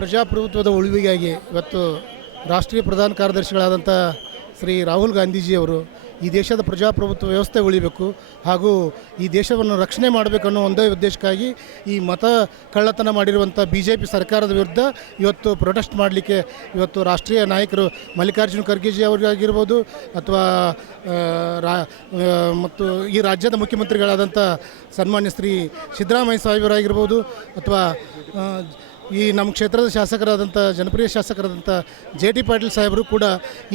ಪ್ರಜಾಪ್ರಭುತ್ವದ ಉಳಿವಿಗಾಗಿ ಇವತ್ತು ರಾಷ್ಟ್ರೀಯ ಪ್ರಧಾನ ಕಾರ್ಯದರ್ಶಿಗಳಾದಂಥ ಶ್ರೀ ರಾಹುಲ್ ಗಾಂಧೀಜಿಯವರು ಈ ದೇಶದ ಪ್ರಜಾಪ್ರಭುತ್ವ ವ್ಯವಸ್ಥೆ ಉಳಿಬೇಕು ಹಾಗೂ ಈ ದೇಶವನ್ನು ರಕ್ಷಣೆ ಮಾಡಬೇಕನ್ನೋ ಒಂದೇ ಉದ್ದೇಶಕ್ಕಾಗಿ ಈ ಮತ ಕಳ್ಳತನ ಮಾಡಿರುವಂಥ ಬಿ ಜೆ ಪಿ ಸರ್ಕಾರದ ವಿರುದ್ಧ ಇವತ್ತು ಪ್ರೊಟೆಸ್ಟ್ ಮಾಡಲಿಕ್ಕೆ ಇವತ್ತು ರಾಷ್ಟ್ರೀಯ ನಾಯಕರು ಮಲ್ಲಿಕಾರ್ಜುನ ಖರ್ಗೆಜಿ ಅವರಿಗಾಗಿರ್ಬೋದು ಅಥವಾ ರಾ ಮತ್ತು ಈ ರಾಜ್ಯದ ಮುಖ್ಯಮಂತ್ರಿಗಳಾದಂಥ ಸನ್ಮಾನ್ಯ ಶ್ರೀ ಸಿದ್ದರಾಮಯ್ಯ ಸಾಹೇಬರಾಗಿರ್ಬೋದು ಅಥವಾ ಈ ನಮ್ಮ ಕ್ಷೇತ್ರದ ಶಾಸಕರಾದಂಥ, ಜನಪ್ರಿಯ ಶಾಸಕರಾದಂಥ ಜೆ ಟಿ ಪಾಟೀಲ್ ಸಾಹೇಬರು ಕೂಡ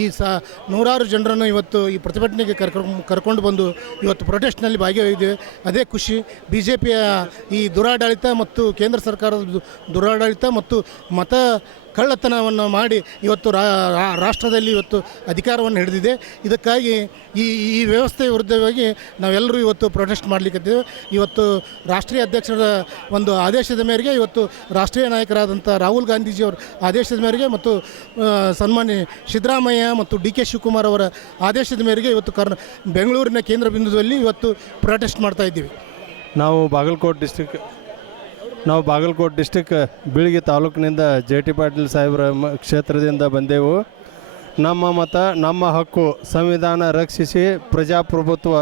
ಈ ಸಾ ನೂರಾರು ಜನರನ್ನು ಇವತ್ತು ಈ ಪ್ರತಿಭಟನೆಗೆ ಕರ್ಕೊಂಡು ಕರ್ಕೊಂಡು ಬಂದು ಇವತ್ತು ಪ್ರೊಟೆಸ್ಟ್ನಲ್ಲಿ ಭಾಗಿಯಾಗಿದೆ. ಅದೇ ಖುಷಿ ಬಿ ಜೆ ಪಿಯ ಈ ದುರಾಡಳಿತ ಮತ್ತು ಕೇಂದ್ರ ಸರ್ಕಾರದ ದುರಾಡಳಿತ ಮತ್ತು ಮತ ಕಳ್ಳತನವನ್ನು ಮಾಡಿ ಇವತ್ತು ರಾಷ್ಟ್ರದಲ್ಲಿ ಇವತ್ತು ಅಧಿಕಾರವನ್ನು ಹಿಡಿದಿದೆ. ಇದಕ್ಕಾಗಿ ಈ ಈ ವ್ಯವಸ್ಥೆಯ ವಿರುದ್ಧವಾಗಿ ನಾವೆಲ್ಲರೂ ಇವತ್ತು ಪ್ರೊಟೆಸ್ಟ್ ಮಾಡಲಿಕ್ಕಿದ್ದೇವೆ. ಇವತ್ತು ರಾಷ್ಟ್ರೀಯ ಅಧ್ಯಕ್ಷರ ಒಂದು ಆದೇಶದ ಮೇರೆಗೆ ಇವತ್ತು ರಾಷ್ಟ್ರೀಯ ನಾಯಕರಾದಂಥ ರಾಹುಲ್ ಗಾಂಧೀಜಿಯವರ ಆದೇಶದ ಮೇರೆಗೆ ಮತ್ತು ಸನ್ಮಾನ್ಯ ಸಿದ್ದರಾಮಯ್ಯ ಮತ್ತು ಡಿ ಕೆ ಶಿವಕುಮಾರ್ ಅವರ ಆದೇಶದ ಮೇರೆಗೆ ಇವತ್ತು ಕರ್ನ, ಬೆಂಗಳೂರಿನ ಕೇಂದ್ರ ಬಿಂದುದಲ್ಲಿ ಇವತ್ತು ಪ್ರೊಟೆಸ್ಟ್ ಮಾಡ್ತಾ ಇದ್ದೀವಿ. ನಾವು ಬಾಗಲಕೋಟೆ ಡಿಸ್ಟಿಕ್ ನಾವು ಬಾಗಲಕೋಟೆ ಡಿಸ್ಟಿಕ್ ಬೀಳಿಗೆ ತಾಲೂಕಿನಿಂದ ಜೆ ಟಿ ಪಾಟೀಲ್ ಸಾಹೇಬ್ರ ಕ್ಷೇತ್ರದಿಂದ ಬಂದೆವು. ನಮ್ಮ ಮತ, ನಮ್ಮ ಹಕ್ಕು ಸಂವಿಧಾನ ರಕ್ಷಿಸಿ, ಪ್ರಜಾಪ್ರಭುತ್ವ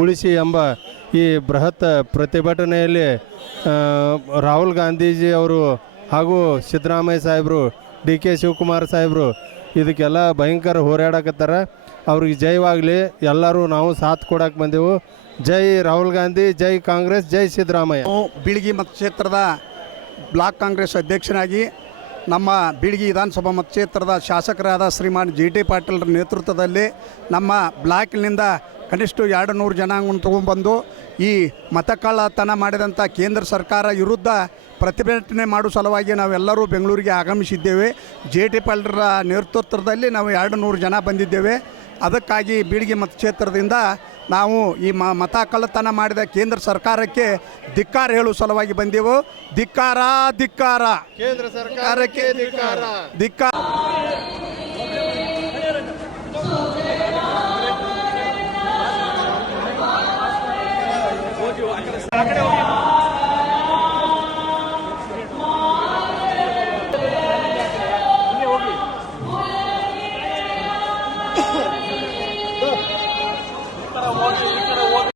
ಉಳಿಸಿ ಎಂಬ ಈ ಬೃಹತ್ ಪ್ರತಿಭಟನೆಯಲ್ಲಿ ರಾಹುಲ್ ಗಾಂಧೀಜಿ ಅವರು ಹಾಗೂ ಸಿದ್ದರಾಮಯ್ಯ ಸಾಹೇಬರು, ಡಿ ಕೆ ಶಿವಕುಮಾರ್ ಸಾಹೇಬರು ಇದಕ್ಕೆಲ್ಲ ಭಯಂಕರ ಹೋರಾಡಕತ್ತಾರ. ಅವ್ರಿಗೆ ಜೈವಾಗಲಿ ಎಲ್ಲರೂ ನಾವು ಸಾಥ್ ಕೊಡಕ್ಕೆ ಬಂದೆವು. ಜೈ ರಾಹುಲ್ ಗಾಂಧಿ, ಜೈ ಕಾಂಗ್ರೆಸ್, ಜೈ ಸಿದ್ದರಾಮಯ್ಯ. ನಾವು ಮತ ಮತಕ್ಷೇತ್ರದ ಬ್ಲಾಕ್ ಕಾಂಗ್ರೆಸ್ ಅಧ್ಯಕ್ಷನಾಗಿ ನಮ್ಮ ಬೀಳ್ಗಿ ವಿಧಾನಸಭಾ ಮತಕ್ಷೇತ್ರದ ಶಾಸಕರಾದ ಶ್ರೀಮಾನ್ ಜಿ ಟಿ ಪಾಟೀಲ್ರ ನೇತೃತ್ವದಲ್ಲಿ ನಮ್ಮ ಬ್ಲಾಕ್ನಿಂದ ಕನಿಷ್ಠ ಎರಡು ನೂರು ಜನಾಂಗವನ್ನು ತೊಗೊಂಡ್ಬಂದು ಈ ಮತಕಳ್ಳತನ ಮಾಡಿದಂಥ ಕೇಂದ್ರ ಸರ್ಕಾರ ವಿರುದ್ಧ ಪ್ರತಿಭಟನೆ ಮಾಡುವ ಸಲುವಾಗಿ ನಾವೆಲ್ಲರೂ ಬೆಂಗಳೂರಿಗೆ ಆಗಮಿಸಿದ್ದೇವೆ. ಜೆ ಟಿ ಪಾಟೀಲ್ರ ನೇತೃತ್ವದಲ್ಲಿ ನಾವು ಎರಡು ನೂರು ಜನ ಬಂದಿದ್ದೇವೆ. ಅದಕ್ಕಾಗಿ ಬೀಳಿಗೆ ಮತಕ್ಷೇತ್ರದಿಂದ ನಾವು ಈ ಮ ಮತ ಕಳ್ಳತನ ಮಾಡಿದ ಕೇಂದ್ರ ಸರ್ಕಾರಕ್ಕೆ ಧಿಕ್ಕಾರ ಹೇಳುವ ಸಲುವಾಗಿ ಬಂದೆವು. ಧಿಕ್ಕಾರ ಧಿಕ್ಕಾರ. ಕೇಂದ್ರ ಸರ್ಕಾರಕ್ಕೆ ಧಿಕ್ಕಾರ. ಧಿಕ್ಕಾರ.